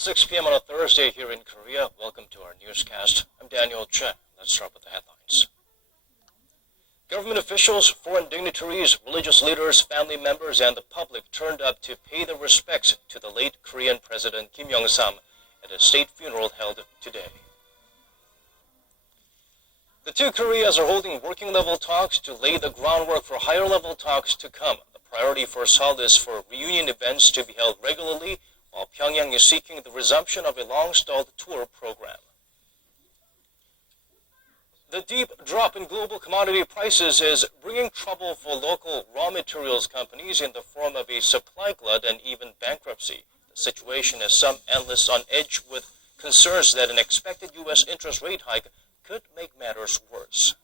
It's 6 p.m. on a Thursday here in Korea. Welcome to our newscast. I'm Daniel Che. Let's start with the headlines. Government officials, foreign dignitaries, religious leaders, family members, and the public turned up to pay their respects to the late Korean President Kim Young-sam at a state funeral held today. The two Koreas are holding working-level talks to lay the groundwork for higher-level talks to come. The priority for Seoul is for reunion events to be held regularly, while Pyongyang is seeking the resumption of a long-stalled tour program. The deep drop in global commodity prices is bringing trouble for local raw materials companies in the form of a supply glut and even bankruptcy. The situation has some analysts on edge with concerns that an expected U.S. interest rate hike could make matters worse.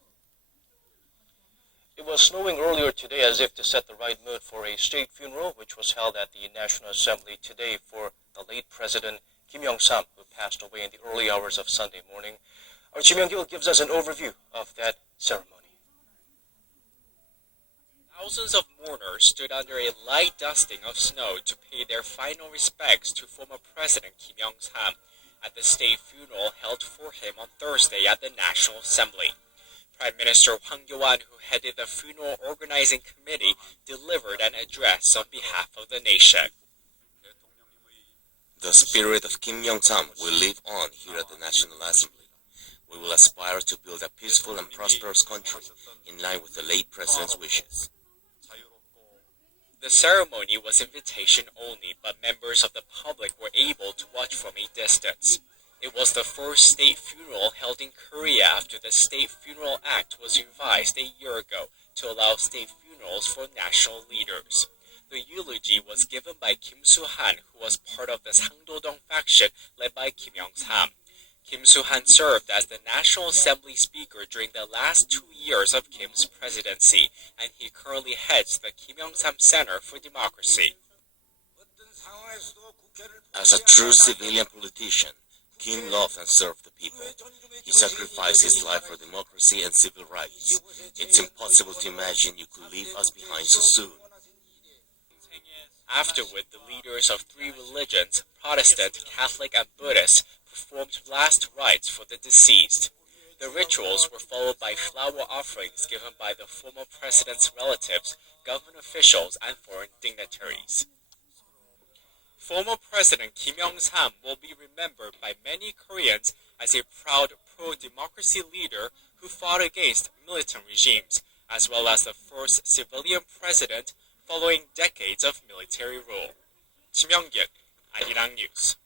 It was snowing earlier today as if to set the right mood for a state funeral, which was held at the National Assembly today for the late President Kim Young-sam, who passed away in the early hours of Sunday morning. Our Kim Young-gil gives us an overview of that ceremony. Thousands of mourners stood under a light dusting of snow to pay their final respects to former President Kim Young-sam at the state funeral held for him on Thursday at the National Assembly. Prime Minister Hwang Kyo-ahn, who headed the funeral organizing committee, delivered an address on behalf of the nation. The spirit of Kim Young-sam will live on here at the National Assembly. We will aspire to build a peaceful and prosperous country in line with the late president's wishes. The ceremony was invitation only, but members of the public were able to watch from a distance. It was the first state funeral held in Korea after the State Funeral Act was revised a year ago to allow state funerals for national leaders. The eulogy was given by Kim Soo-han, who was part of the Sangdo-dong faction led by Kim Young-sam. Kim Soo-han served as the National Assembly Speaker during the last 2 years of Kim's presidency, and he currently heads the Kim Young-sam Center for Democracy. As a true civilian politician, Kim loved and served the people. He sacrificed his life for democracy and civil rights. It's impossible to imagine you could leave us behind so soon. Afterward, the leaders of three religions, Protestant, Catholic, and Buddhist, performed last rites for the deceased. The rituals were followed by flower offerings given by the former president's relatives, government officials, and foreign dignitaries. Former President Kim Young-sam will be remembered by many Koreans as a proud pro-democracy leader who fought against militant regimes, as well as the first civilian president following decades of military rule. Kim Young-gil, Arirang News.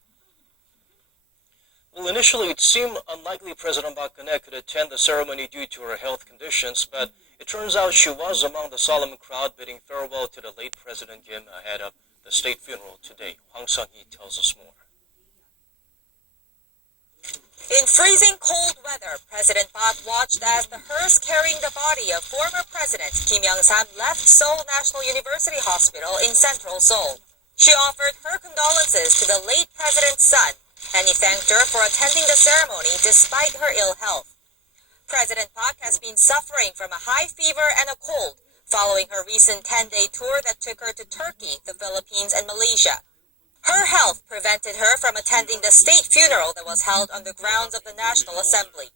Well, initially it seemed unlikely President Park Geun-hye could attend the ceremony due to her health conditions, but it turns out she was among the solemn crowd bidding farewell to the late President Kim ahead of the state funeral today. Hwang Sung-hee tells us more. In freezing cold weather, President Park watched as the hearse carrying the body of former President Kim Young-sam left Seoul National University Hospital in central Seoul. She offered her condolences to the late president's son, and he thanked her for attending the ceremony despite her ill health. President Park has been suffering from a high fever and a cold following her recent 10-day tour that took her to Turkey, the Philippines, and Malaysia. Her health prevented her from attending the state funeral that was held on the grounds of the National Assembly.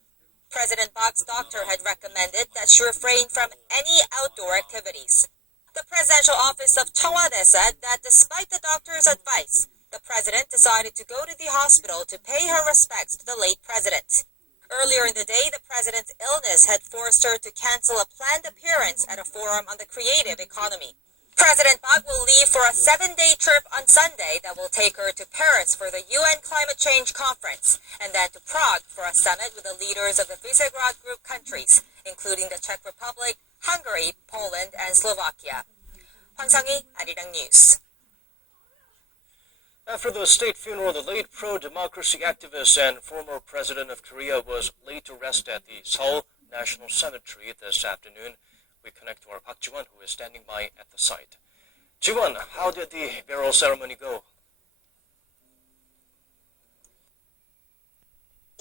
President Park's doctor had recommended that she refrain from any outdoor activities. The presidential office of Cheongwade said that despite the doctor's advice, the president decided to go to the hospital to pay her respects to the late president. Earlier in the day, the president's illness had forced her to cancel a planned appearance at a forum on the creative economy. President Park will leave for a 7-day trip on Sunday that will take her to Paris for the UN Climate Change Conference, and then to Prague for a summit with the leaders of the Visegrad Group countries, including the Czech Republic, Hungary, Poland, and Slovakia. Hwang Sung-hee, Arirang News. After the state funeral, the late pro-democracy activist and former president of Korea was laid to rest at the Seoul National Cemetery this afternoon. We connect to our Park Ji-won, who is standing by at the site. Ji-won, how did the burial ceremony go?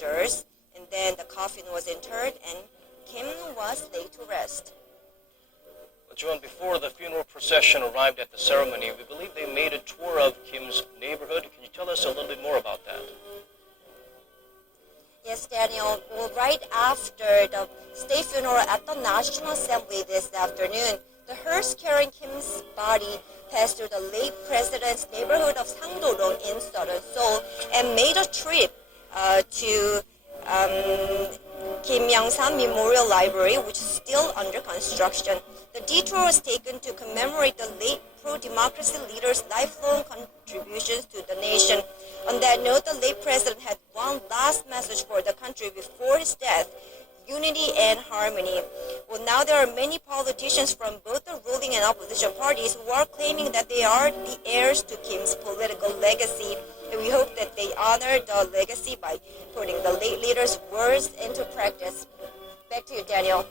And then the coffin was interred and Kim was laid to rest. Ji-won, before the funeral procession arrived at the ceremony, we believe they made a tour of Kim's neighborhood. Can you tell us a little bit more about that? Yes, Daniel. Well, right after the state funeral at the National Assembly this afternoon, the hearse carrying Kim's body passed through the late president's neighborhood of Sangdo-dong in southern Seoul and made a trip to Kim Young-sam Memorial Library, which is still under construction. The detour was taken to commemorate the late pro-democracy leader's lifelong contributions to the nation. On that note, the late president had one last message for the country before his death: unity and harmony. Well, now there are many politicians from both the ruling and opposition parties who are claiming that they are the heirs to Kim's political legacy. And we hope that they honor the legacy by putting the late leader's words into practice. Back to you, Daniel.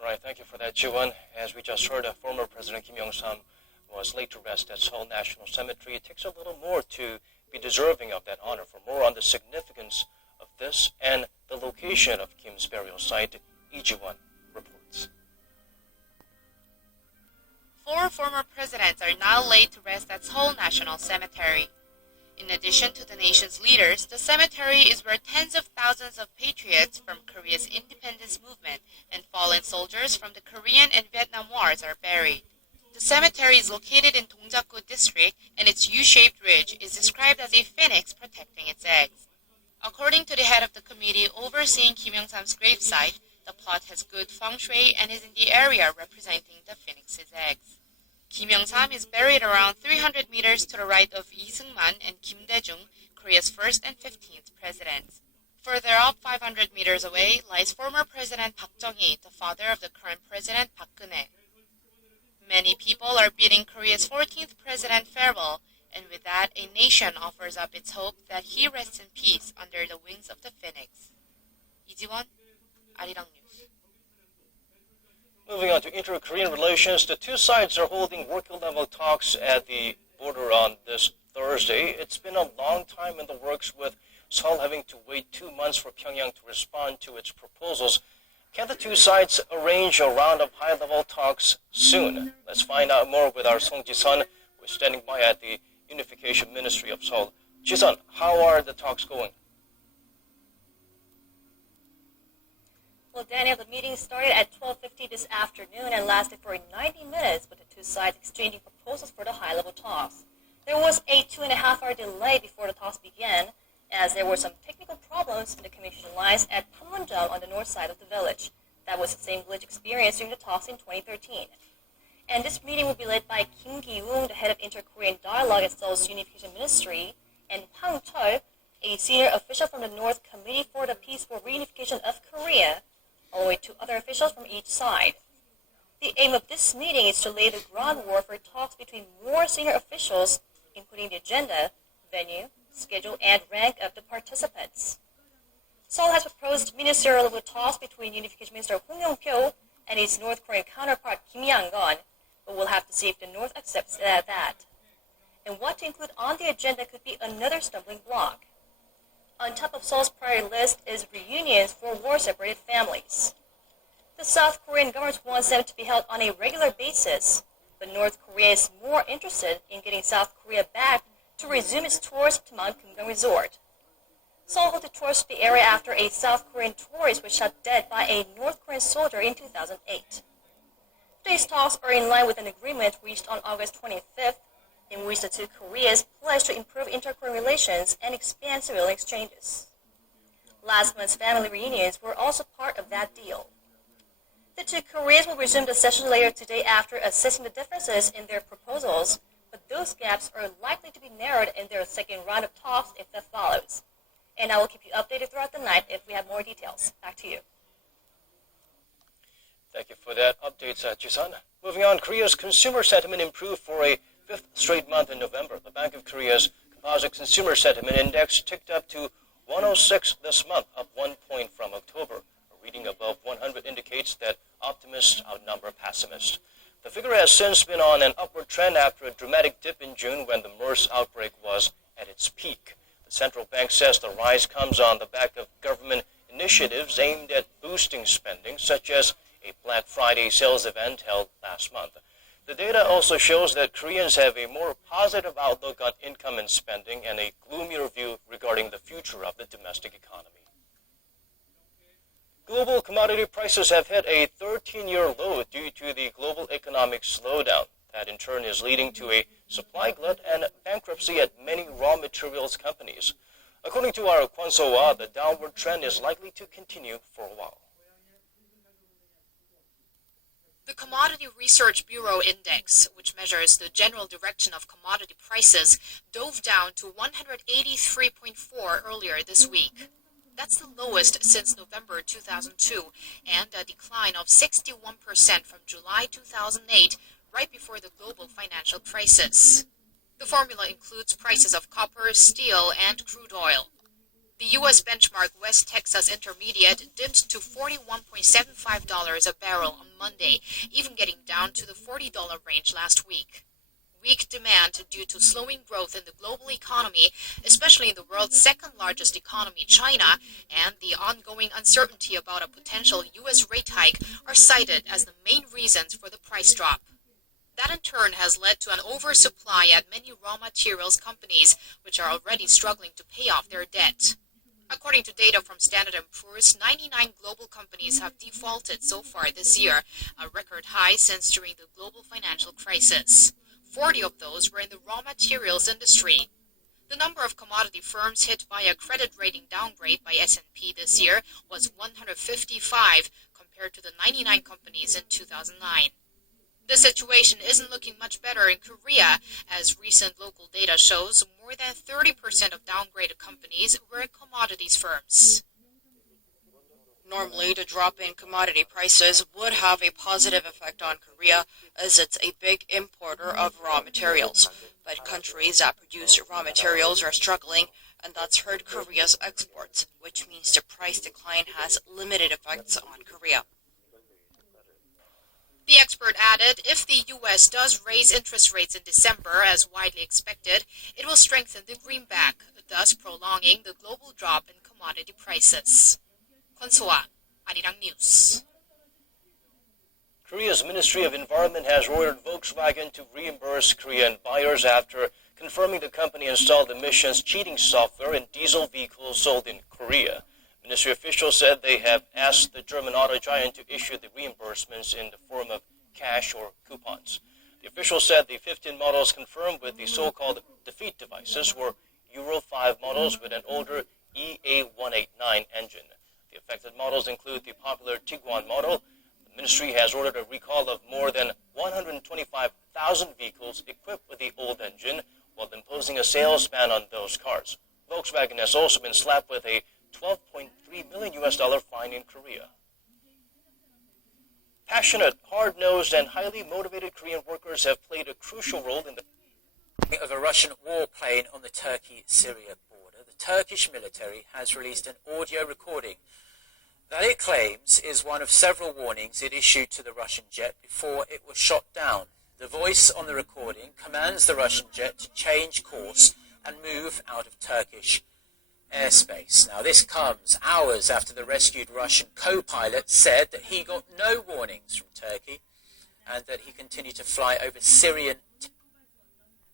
All right, thank you for that, Jiwon. As we just heard, former President Kim Young-sam was laid to rest at Seoul National Cemetery. It takes a little more to be deserving of that honor. For more on the significance of this and the location of Kim's burial site, Lee Ji-won reports. 4 former presidents are now laid to rest at Seoul National Cemetery. In addition to the nation's leaders, the cemetery is where tens of thousands of patriots from Korea's independence movement and fallen soldiers from the Korean and Vietnam Wars are buried. The cemetery is located in Dongjakgu district, and its U-shaped ridge is described as a phoenix protecting its eggs. According to the head of the committee overseeing Kim Young-sam's gravesite, the plot has good feng shui and is in the area representing the phoenix's eggs. Kim Young-sam is buried around 300 meters to the right of Lee Seung-man and Kim Dae-jung, Korea's first and 15th presidents. Further up 500 meters away lies former President Park Chung-hee, the father of the current President Park Geun-hye. Many people are bidding Korea's 14th president farewell, and with that, a nation offers up its hope that he rests in peace under the wings of the phoenix. 이지원, 아리랑 뉴스. Moving on to inter-Korean relations, the two sides are holding working-level talks at the border on this Thursday. It's been a long time in the works, with Seoul having to wait 2 months for Pyongyang to respond to its proposals. Can the two sides arrange a round of high-level talks soon? Let's find out more with our Song Ji-sun, who is standing by at the Unification Ministry of Seoul. Ji-sun, how are the talks going? Well, Daniel, the meeting started at 12:50 this afternoon and lasted for 90 minutes, with the two sides exchanging proposals for the high-level talks. There was a 2.5-hour delay before the talks began, as there were some technical problems in the communication lines at Panmunjom on the north side of the village. That was the same glitch experienced during the talks in 2013. And this meeting will be led by Kim Ki-woong, the head of Inter-Korean Dialogue at Seoul's Unification Ministry, and Hwang Chol, a senior official from the North Committee for the Peaceful Reunification of Korea, along with 2 other officials from each side. The aim of this meeting is to lay the groundwork for talks between more senior officials, including the agenda, venue, schedule, and rank of the participants. Seoul has proposed ministerial level talks between Unification Minister Hong Yong-pyo and his North Korean counterpart Kim Yang-gon, but we'll have to see if the North accepts that. And what to include on the agenda could be another stumbling block. On top of Seoul's priority list is reunions for war-separated families. The South Korean government wants them to be held on a regular basis, but North Korea is more interested in getting South Korea back to resume its tours to Mount Kumgang Resort. Seoul hosted tours to the area after a South Korean tourist was shot dead by a North Korean soldier in 2008. Today's talks are in line with an agreement reached on August 25th, in which the two Koreas pledged to improve inter-Korean relations and expand civilian exchanges. Last month's family reunions were also part of that deal. The two Koreas will resume the session later today after assessing the differences in their proposals, but those gaps are likely to be narrowed in their second round of talks if that follows. And I will keep you updated throughout the night if we have more details. Back to you. Thank you for that update, Ji-sun. Moving on, Korea's consumer sentiment improved for a 5th straight month in November. The Bank of Korea's Composite Consumer Sentiment Index ticked up to 106 this month, up 1 point from October. A reading above 100 indicates that optimists outnumber pessimists. The figure has since been on an upward trend after a dramatic dip in June when the MERS outbreak was at its peak. The central bank says the rise comes on the back of government initiatives aimed at boosting spending, such as a Black Friday sales event held last month. The data also shows that Koreans have a more positive outlook on income and spending and a gloomier view regarding regarding the future of the domestic economy. Global commodity prices have hit a 13-year low due to the global economic slowdown. That in turn is leading to a supply glut and bankruptcy at many raw materials companies. According to our Kwon So-ah, the downward trend is likely to continue for a while. The Commodity Research Bureau Index, which measures the general direction of commodity prices, dove down to 183.4 earlier this week. That's the lowest since November 2002, and a decline of 61% from July 2008, right before the global financial crisis. The formula includes prices of copper, steel, and crude oil. The U.S. benchmark West Texas Intermediate dipped to $41.75 a barrel on Monday, even getting down to the $40 range last week. Weak demand due to slowing growth in the global economy, especially in the world's second-largest economy, China, and the ongoing uncertainty about a potential U.S. rate hike are cited as the main reasons for the price drop. That in turn has led to an oversupply at many raw materials companies, which are already struggling to pay off their debt. According to data from Standard & Poor's, 99 global companies have defaulted so far this year, a record high since during the global financial crisis. 40 of those were in the raw materials industry. The number of commodity firms hit by a credit rating downgrade by S&P this year was 155, compared to the 99 companies in 2009. The situation isn't looking much better in Korea, as recent local data shows more than 30% of downgraded companies were in commodities firms. Normally, the drop in commodity prices would have a positive effect on Korea, as it's a big importer of raw materials. But countries that produce raw materials are struggling, and that's hurt Korea's exports, which means the price decline has limited effects on Korea. The expert added, if the U.S. does raise interest rates in December, as widely expected, it will strengthen the greenback, thus prolonging the global drop in commodity prices. Kwon So-ah, Arirang News. Korea's Ministry of Environment has ordered Volkswagen to reimburse Korean buyers after confirming the company installed emissions cheating software in diesel vehicles sold in Korea. Ministry officials said they have asked the German auto giant to issue the reimbursements in the form of cash or coupons. The officials said the 15 models confirmed with the so-called defeat devices were Euro 5 models with an older EA189 engine. The affected models include the popular Tiguan model. The ministry has ordered a recall of more than 125,000 vehicles equipped with the old engine, while imposing a sales ban on those cars. Volkswagen has also been slapped with a $12.3 million fine in Korea. Passionate, hard-nosed, and highly motivated Korean workers have played a crucial role in the of a Russian warplane on the Turkey-Syria border. The Turkish military has released an audio recording that it claims is one of several warnings it issued to the Russian jet before it was shot down. The voice on the recording commands the Russian jet to change course and move out of Turkish airspace. Now, this comes hours after the rescued Russian co-pilot said that he got no warnings from Turkey and that he continued to fly over Syrian